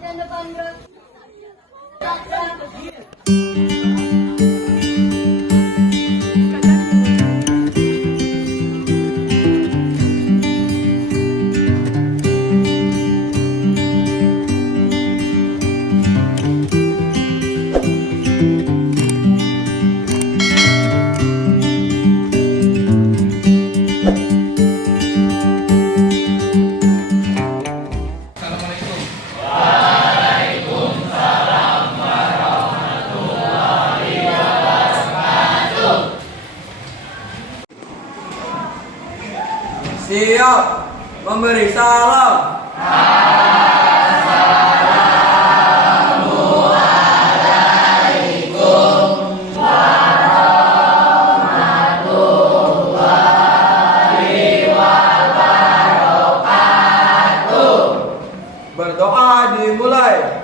Bagian depan gerak. Siap memberi salam. Berdoa dimulai.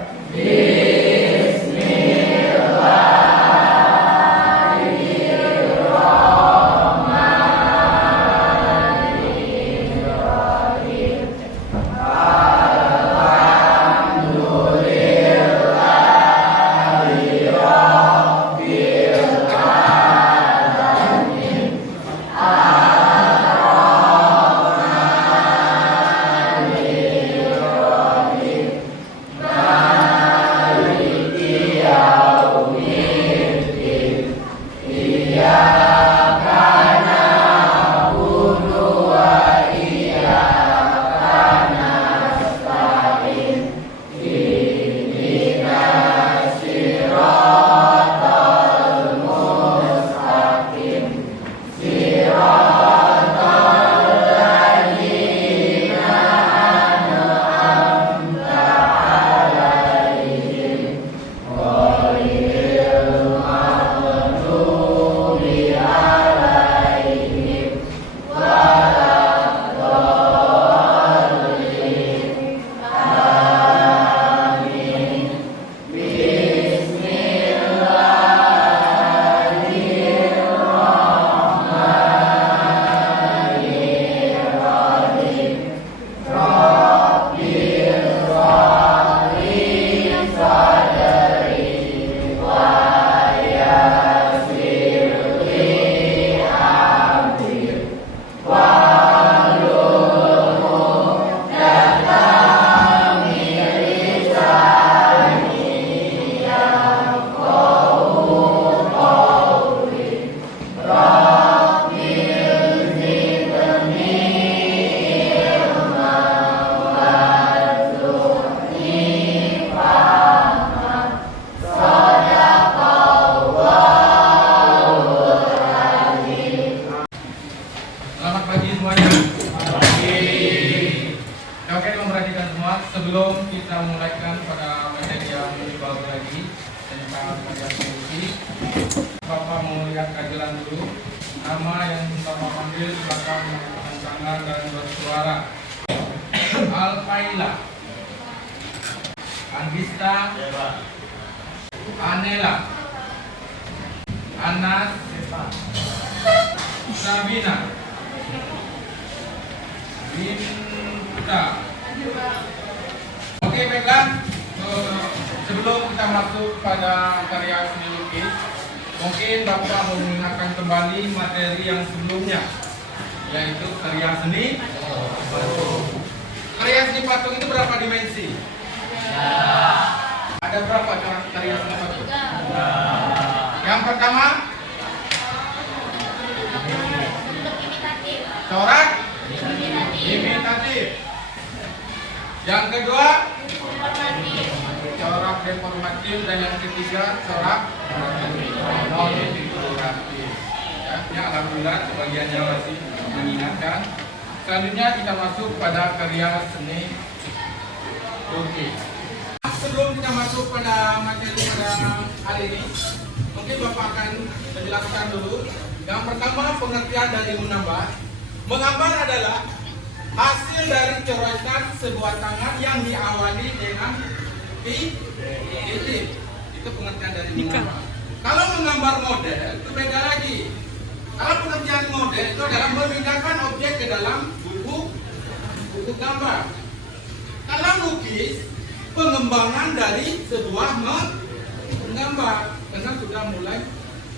Sebelum kita memulaikan pada materi yang baru lagi tentang Pancasila, Bapak mau lihat kajian dulu. Nama yang Bapak panggil bakal mengangkat tangan dan bersuara. Alfaila, Anggista, Anela, Anas, Sabina, Binta. Oke, baiklah. Sebelum kita masuk pada karya seni lukis, mungkin Bapak mau mengingatkan kembali materi yang sebelumnya, yaitu karya seni patung. Karya seni patung itu berapa dimensi? Ada berapa karya seni patung? Yang pertama, corak imitatif. Yang kedua, corak deformatif, dan yang ketiga, corak non figuratif. Ya, alhamdulillah sebagiannya masih mengingatkan. Selanjutnya kita masuk pada karya seni lukis. Sebelum kita masuk pada materi pada hari ini, mungkin Bapak akan menjelaskan dulu. Yang pertama, pengertian dari menggambar. Menggambar adalah hasil dari coretan sebuah tangan yang diawali dengan titik. Itu pengertian dari menggambar. Kalau menggambar model itu beda lagi. Kalau pengertian model itu adalah memindahkan objek ke dalam buku gambar. Kalau lukis pengembangan dari sebuah menggambar, karena sudah mulai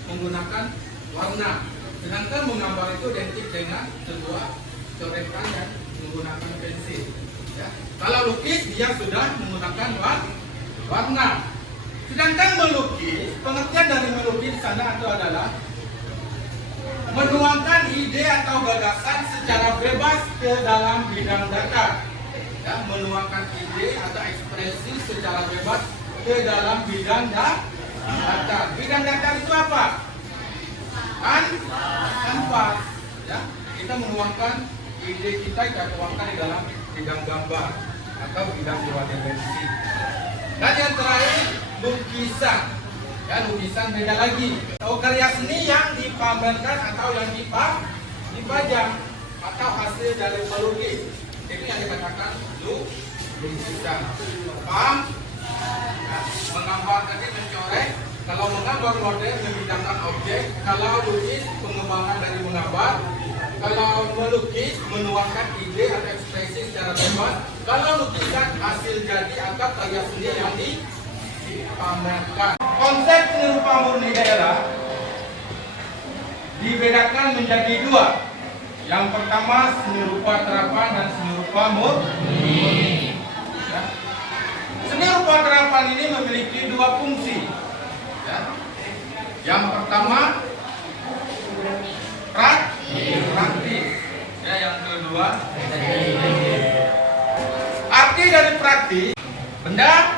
menggunakan warna. Sedangkan menggambar itu identik dengan sebuah coretan yang menggunakan pensil. Ya. Kalau lukis dia sudah menggunakan warna. Sedangkan melukis, pengertian dari melukis sana itu adalah menuangkan ide atau gagasan secara bebas ke dalam bidang datar. Ya, menuangkan ide atau ekspresi secara bebas ke dalam bidang datar. Bidang datar itu apa? Kanvas. Ya, kita menuangkan ide kita tuangkan di dalam bidang gambar atau bidang dua dimensi. Dan yang terakhir lukisan. Ya, lukisan beda lagi. Karya seni yang dipamerkan atau yang dipajang atau hasil dari melukis. Ini yang dikatakan lukisan. Paham? Ya, menggambar tadi mencoret. Kalau menggambar model membidangkan objek. Kalau lukis pengembangan dari menggambar. Kalau melukis menuangkan ide atau ekspresi secara bebas. Kalau lukisan hasil jadi atau karya seni yang dipamerkan. Konsep seni rupa murni daerah dibedakan menjadi dua. Yang pertama seni rupa terapan dan seni rupa murni. Ya. Seni rupa terapan ini memiliki dua fungsi. Ya. Yang pertama praktis. Ya, yang kedua arti dari praktis benda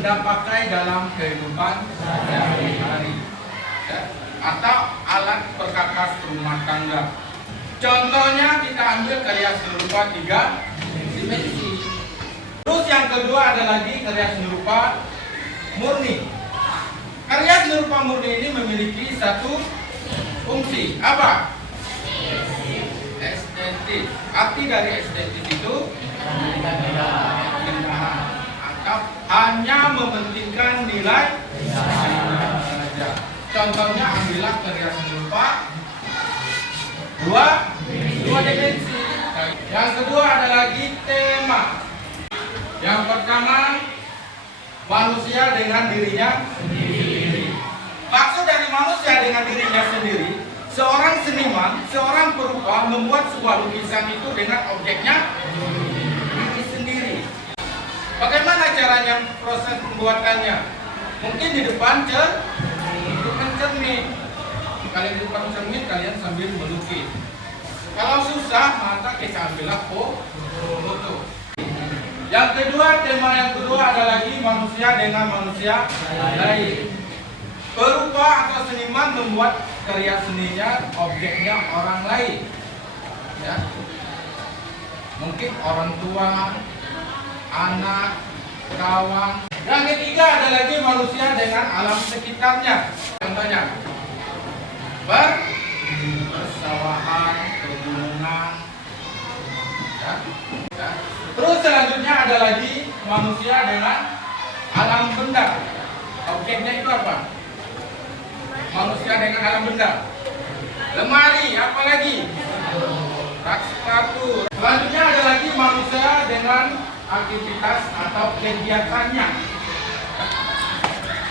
pakai dalam kehidupan sehari-hari, ya, atau alat perkakas rumah tangga. Contohnya kita ambil karya seni rupa 3 dimensi. Terus yang kedua ada lagi karya seni rupa murni. Karya seni rupa murni ini memiliki satu fungsi. Apa? Estetik. Arti dari estetik itu keindahan atau hanya mementingkan nilai saja. Contohnya ambillah karya seni rupa dua dimensi. Yang kedua ada lagi tema. Yang pertama manusia dengan dirinya sendiri. Maksud dari manusia dengan dirinya sendiri, seorang seniman, seorang perupa membuat sebuah lukisan itu dengan objeknya diri sendiri. Bagaimana caranya proses pembuatannya? Mungkin di depan cermin. Kalian di depan cermin kalian sambil melukis. Kalau susah maka kita ambillah foto. Yang kedua, tema yang kedua ada lagi manusia dengan manusia lain. Perupa atau seniman membuat karya seninya, objeknya orang lain. Ya. Mungkin orang tua, anak, kawan. Yang ketiga ada lagi manusia dengan alam sekitarnya. Contohnya persawahan, pegunungan. Ya. Ya. Terus selanjutnya ada lagi manusia dengan alam benda. Objeknya itu apa? Manusia dengan alam benda. Lemari, apa lagi? Rak sepatu. Selanjutnya ada lagi manusia dengan aktivitas atau kegiatannya.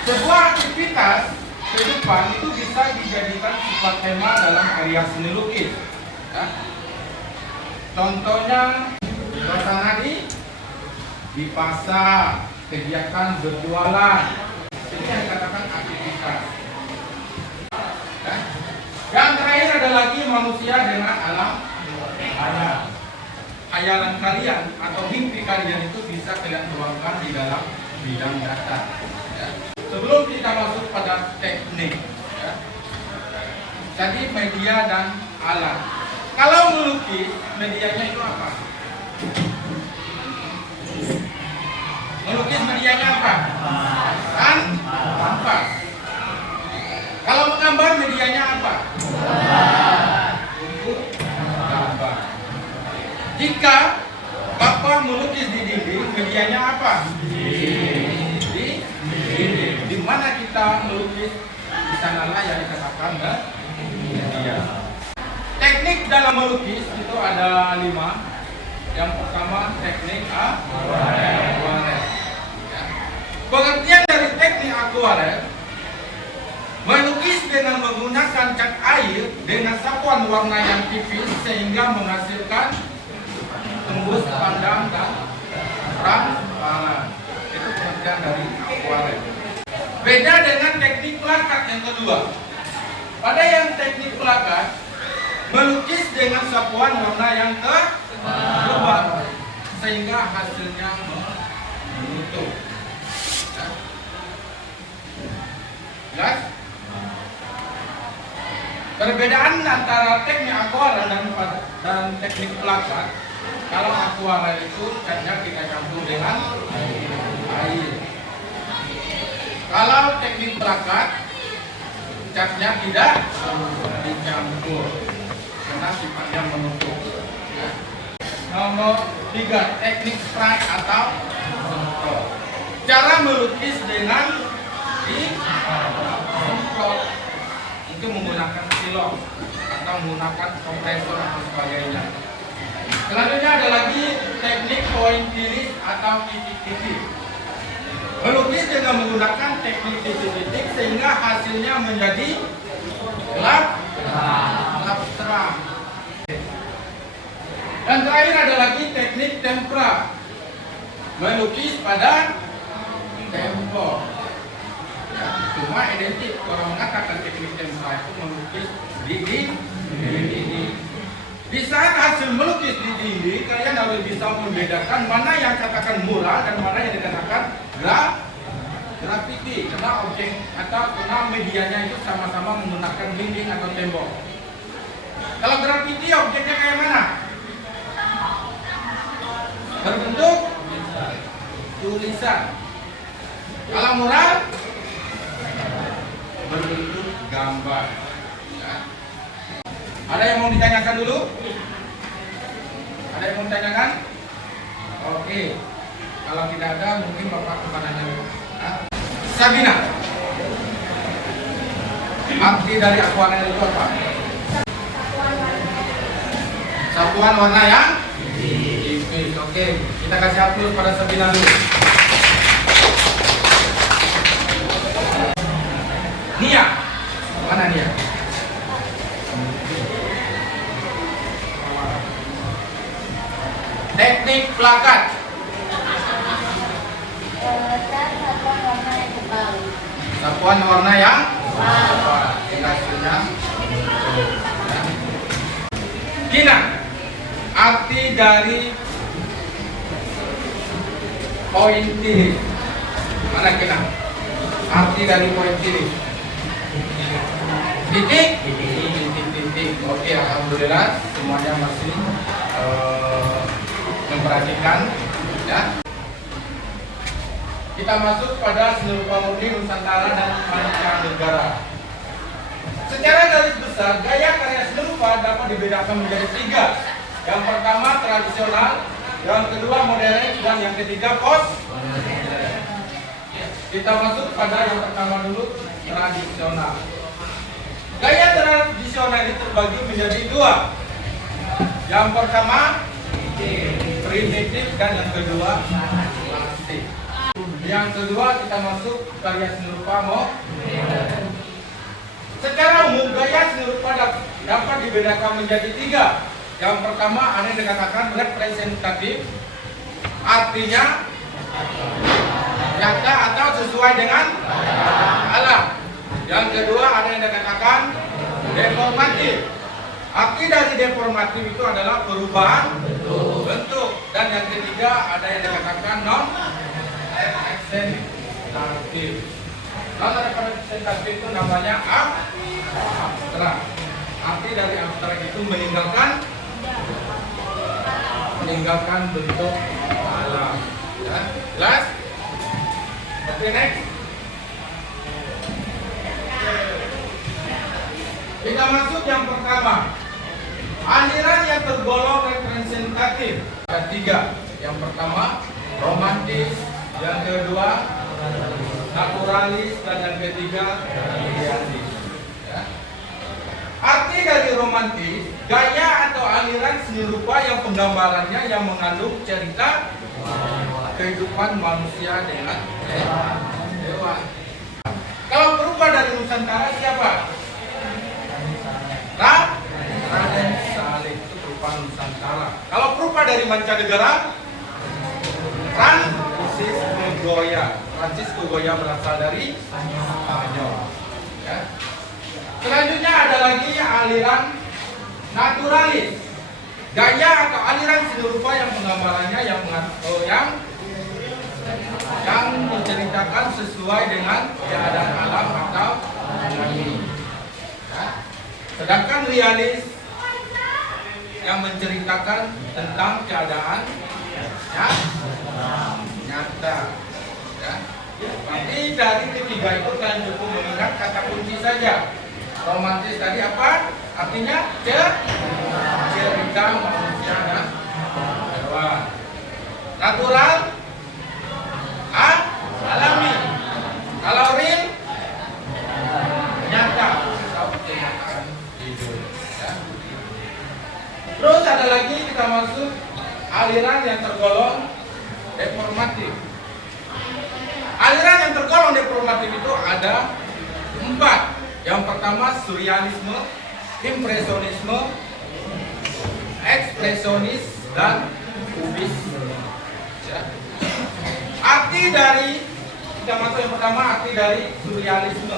Sebuah aktivitas kehidupan itu bisa dijadikan sifat tema dalam karya seni lukis. Ya. Contohnya suasana di pasar, kegiatan berjualan. Ini yang dikatakan aktivitas. Ya. Yang terakhir ada lagi manusia dengan alam hayal. Hayalan kalian atau mimpi kalian itu bisa kalian tuangkan di dalam bidang datar. Ya. Sebelum kita masuk pada teknik, ya. Jadi media dan alat. Kalau melukis, medianya itu apa? Melukis medianya apa? Kanvas. Kalau menggambar medianya apa? Gambar. Jika Bapak melukis di dinding, medianya apa? Di dinding. Di mana kita melukis, di sanalah yang dikatakan media. Teknik dalam melukis itu ada 5. Yang pertama teknik akuarel. Ya. Pengertian dari teknik akuarel, melukis dengan menggunakan cat air dengan sapuan warna yang tipis sehingga menghasilkan tembus pandang dan transparan. Itu pengertian dari akuarel. Beda dengan teknik plakat yang kedua. Pada yang teknik plakat, melukis dengan sapuan warna yang tebal sehingga hasilnya menutup. Jelas? Perbedaan antara teknik akuarel dan teknik plakat, kalau akuarel itu catnya kita campur dengan air. Kalau teknik plakat, catnya tidak dicampur karena sifatnya menutup. Nomor 3, teknik spray atau semprot. Cara melukis dengan disemprot, mungkin menggunakan silok atau menggunakan kompresor atau sebagainya. Selanjutnya ada lagi teknik pointilis atau titik-titik. Melukis dengan menggunakan teknik titik-titik sehingga hasilnya menjadi gelap terang. Dan terakhir ada lagi teknik tempera, melukis pada tembok. Ya, semua identik. Orang mengatakan teknik tempera itu melukis di dinding. Di saat hasil melukis di dinding, kalian harus bisa membedakan mana yang katakan mural dan mana yang dikatakan grafiti, karena objek atau karena medianya itu sama-sama menggunakan dinding atau tembok. Kalau grafiti objeknya kayak mana? Berbentuk tulisan. Kalau mural berbentuk gambar. Ya. Ada yang mau ditanyakan dulu? Ada yang mau ditanyakan? Oke. Kalau tidak ada, mungkin Bapak kepadanya dulu. Sabina, arti dari akuarel itu apa? Sapuan warna yang tipis. Oke, kita kasih aplaus pada Sabina dulu. Nia, mana Nia? Teknik plakat. Sapuan warna yang hasilnya. Kina, arti dari pointilis. Mana Kina? Arti dari pointilis. Titik. Oke, alhamdulillah semuanya masih memperhatikan. Ya. Kita masuk pada seni rupa murni Nusantara dan mancanegara. Secara garis besar, gaya karya seni rupa dapat dibedakan menjadi 3. Yang pertama tradisional, yang kedua modern, dan yang ketiga postmodern. Kita masuk pada yang pertama dulu, tradisional. Gaya tradisional ini terbagi menjadi 2. Yang pertama primitif dan yang kedua klasik. Yang kedua kita masuk karya seni rupa modern. Secara umum gaya seni rupa dapat dibedakan menjadi 3. Yang pertama ada yang dikatakan representatif, artinya nyata atau sesuai dengan alam. Yang kedua ada yang dikatakan deformatif. Arti dari deformatif itu adalah perubahan bentuk. Dan yang ketiga ada yang dikatakan non representatif. Non representatif itu namanya abstrak. Arti dari abstrak itu meninggalkan bentuk alam. Ya, jelas? Oke, next. Kita masuk yang pertama. Aliran yang tergolong representatif ada 3. Yang pertama romantis, yang kedua naturalis, dan yang ketiga idealis. Ya. Arti dari romantis Gaya atau aliran seni rupa yang penggambarannya yang mengandung cerita kehidupan manusia dengan hewan. Kalau perupa dari Nusantara siapa? Raden Saleh, itu perupa Nusantara. Kalau perupa dari mancanegara, Francisco Goya berasal dari Spanyol. Ya. Selanjutnya ada lagi aliran naturalis. Gaya atau aliran seni rupa yang penggambarannya yang menceritakan sesuai dengan keadaan alam atau alami. Ya. Sedangkan realis yang menceritakan tentang keadaan nyata. Ya. Berarti dari ketiga itu kalian cukup mengingat kata kunci saja. Romantis tadi apa? Artinya cerita manusia dan hewan. Natural, alami. Kalau real, nyata atau kenyataan hidup. Ya. Terus ada lagi kita masuk aliran yang tergolong reformatif. Aliran yang tergolong reformatif itu ada 4. Yang pertama surrealisme, impresionisme, ekspresionis, dan kubisme. Ya. Arti dari kita masuk yang pertama, arti dari surrealisme.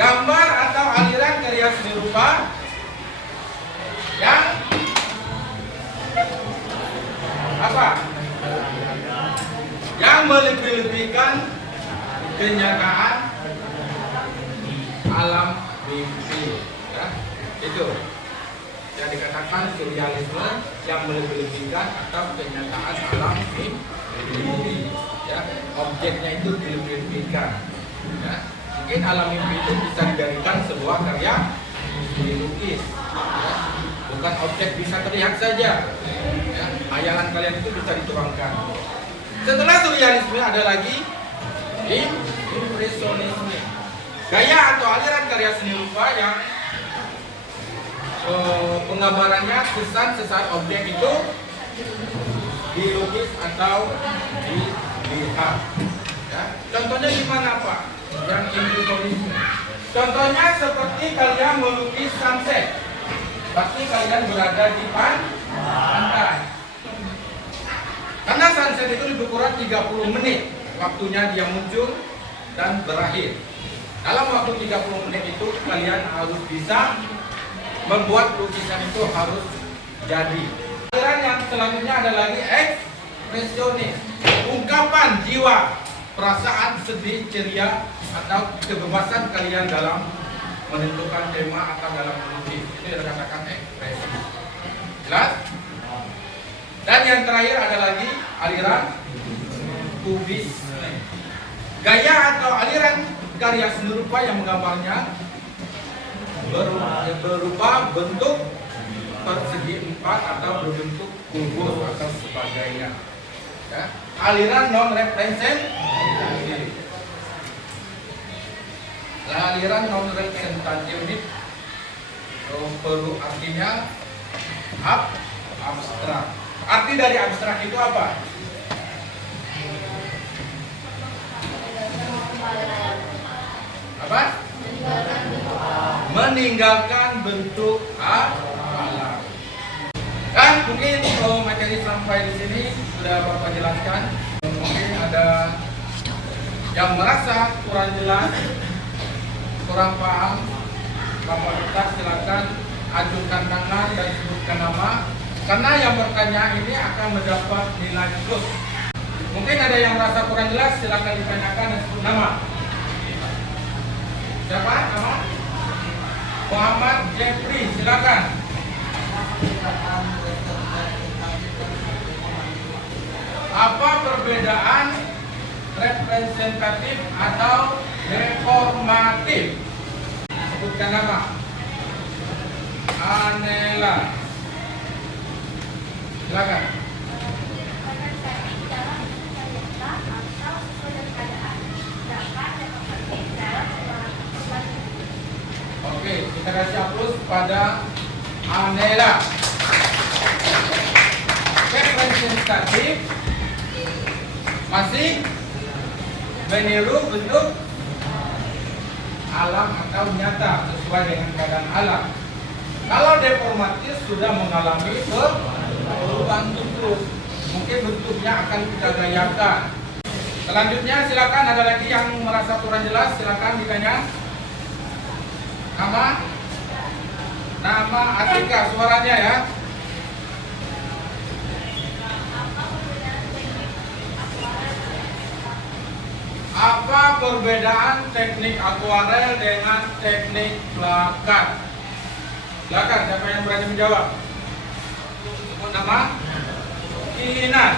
Gambar atau aliran karya seni rupa yang apa? Yang melebih-lebihkan kenyataan alam mimpi. Ya. Itu yang dikatakan surrealisme yang melebih-lebihkan atau kenyataan alam mimpi. Ya. Objeknya itu dilebih-lebihkan. Ya. Mungkin alam mimpi itu bisa dijadikan sebuah karya dilukis. Ya. Bukan objek bisa terlihat saja. Ya. Hayalan kalian itu bisa dituangkan. Setelah surrealisme ada lagi impresionisme. Gaya atau aliran karya seni rupa yang penggambarannya kesan sesaat objek itu dilukis atau dilihat. Ya. Contohnya gimana Pak? Yang impresionisme. Contohnya seperti kalian melukis sunset. Pasti kalian berada di pantai. Karena sunset itu lebih kurang 30 menit waktunya dia muncul dan berakhir. Dalam waktu 30 menit itu kalian harus bisa membuat lukisan itu harus jadi. Aliran yang selanjutnya ada lagi ekspresionis. Ungkapan jiwa, perasaan sedih, ceria, atau kebebasan kalian dalam menentukan tema atau dalam melukis. Ini dikatakan ekspresi. Jelas? Dan yang terakhir ada lagi aliran kubisme. Gaya atau aliran karya seni rupa yang menggambarnya berupa bentuk persegi 4 atau berbentuk kubus atau sebagainya. Ya. Aliran non representatif. Aliran non representatif ini perlu artinya abstrak. Arti dari abstrak itu apa? Apa? Meninggalkan bentuk alam. Kan mungkin kalau materi sampai di sini sudah Bapak jelaskan. Mungkin ada yang merasa kurang jelas, kurang paham, Bapak minta silakan ajukan tangan dan sebutkan nama. Karena yang bertanya ini akan mendapat nilai plus. Mungkin ada yang merasa kurang jelas, silakan ditanyakan dan sebut nama. Siapa nama? Muhammad Jeffrey, silakan. Apa perbedaan representatif atau reformatif? Sebutkan nama. Anela. Silakan. Oke, kita kasih aplaus pada Anela. Representatif masih meniru bentuk alam atau nyata sesuai dengan keadaan alam. Kalau deformatif sudah mengalami perubahan bentuk, mungkin bentuknya akan kita gayakan. Selanjutnya silakan, ada lagi yang merasa kurang jelas, silakan ditanya. Nama Atika, suaranya ya. Apa perbedaan teknik akuarel dengan teknik plakat? Silakan, siapa yang berani menjawab? Sebut nama. Kinan.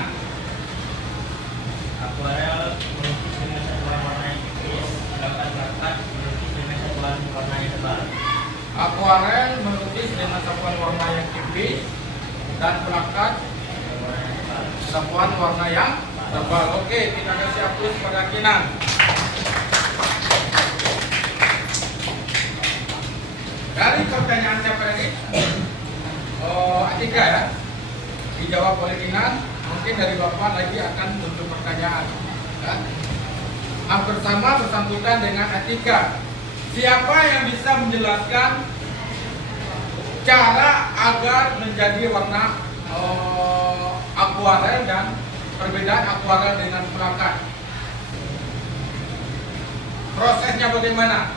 Akuarel melukis dengan satuan warna yang tipis, sedangkan plakat melukis dengan satuan warna yang tebal. Akuarel melukis dengan satuan warna yang tipis dan plakat satuan warna yang tebal. Oke, kita kasih aplaus pada Kinan. Dari pertanyaan siapa ini? Atika ya. Dijawab oleh Kinan. Mungkin dari Bapak lagi akan untuk pertanyaan. Ya. Hampir sama bersangkutan dengan Atika. Siapa yang bisa menjelaskan cara agar menjadi warna akuarel dan perbedaan akuarel dengan plakat? Prosesnya bagaimana?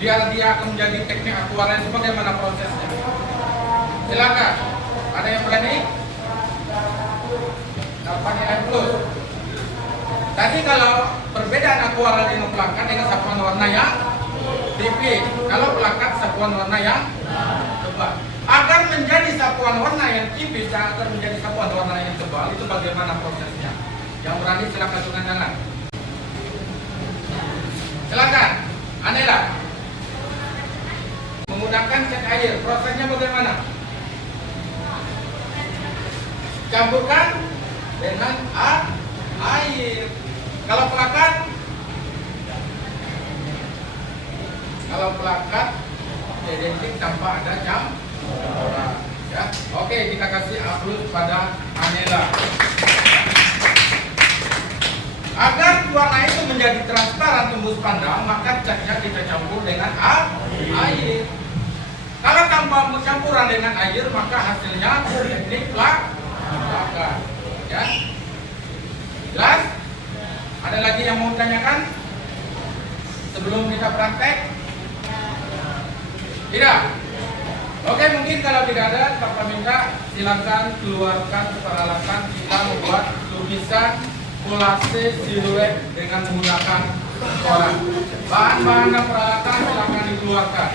Biar dia akan menjadi teknik akuarel itu bagaimana prosesnya? Silakan. Ada yang berani? Dapat nilai plus. Tadi kalau perbedaan akuarel dengan plakat dengan satuan warna yang tipis, kalau plakat satuan warna yang tebal. Agar menjadi satuan warna yang tipis dan agar menjadi satuan warna yang tebal, itu bagaimana prosesnya? Yang berani silakan tunjukkan tangan. Silakan, Anela. Menggunakan cat air, prosesnya bagaimana? Campurkan dengan air. Kalau plakat identik tanpa ada campuran. Ya, oke, kita kasih aplaus pada Anela. Agar warna itu menjadi transparan tembus pandang, maka catnya kita campur dengan air. Kalau tanpa campuran dengan air, maka hasilnya teknik plakat. Ya, jelas? Ada lagi yang mau tanyakan sebelum kita praktek? Tidak? Oke, mungkin kalau tidak ada, Bapak minta silakan keluarkan peralatan kita membuat lukisan kolase siluet dengan menggunakan koran. Bahan-bahan dan peralatan silakan dikeluarkan.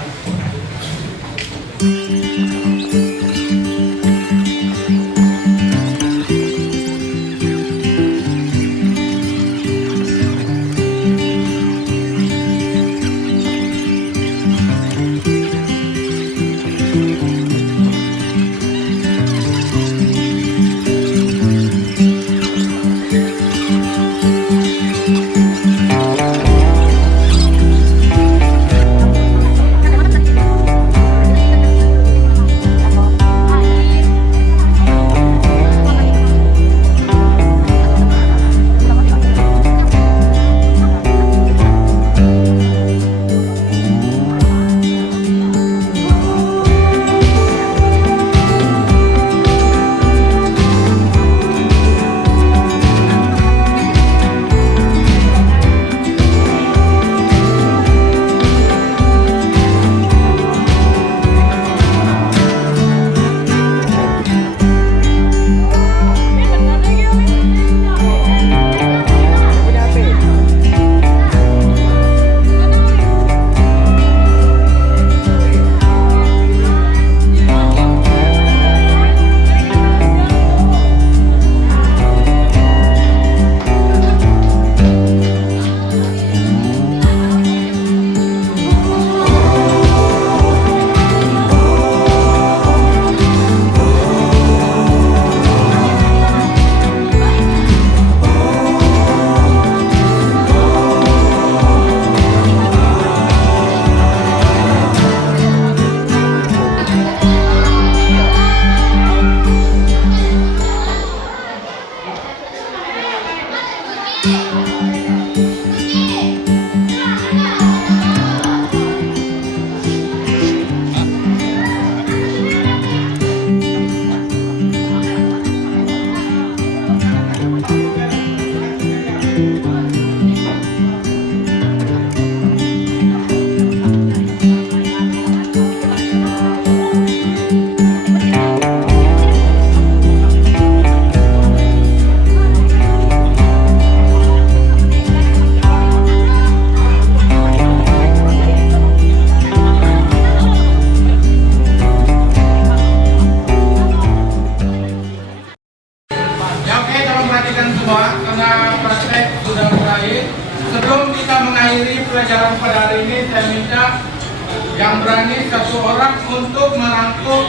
untuk merangkum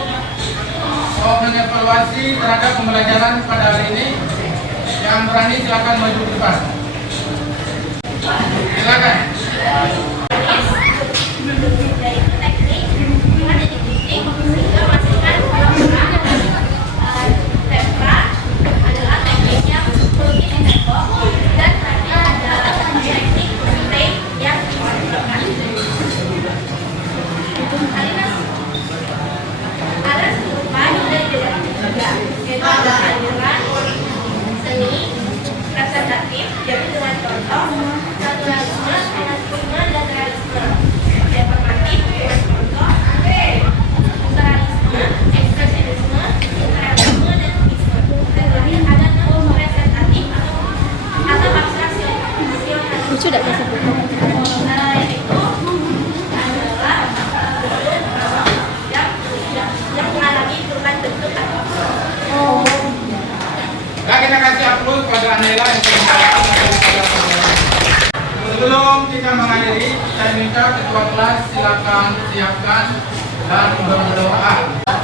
mengevaluasi terhadap pembelajaran pada hari ini. Yang berani silakan maju ke depan. Silakan. Representatif, yaitu dengan contoh naturalisme, anarkisme, dan realisme. Informatif dengan contoh pluralisme, ekspresionisme, realisme, dan kubisme. Dan terakhir ada representatif atau abstraksionisme. Lucu tidak bisa Yaitu adalah yang mengalami perubahan bentuk atau Nah, kita kasih aplaus pada Anela yang telah melakukan Sebelum kita mengakhiri, saya minta ketua kelas silakan siapkan dan berdoa.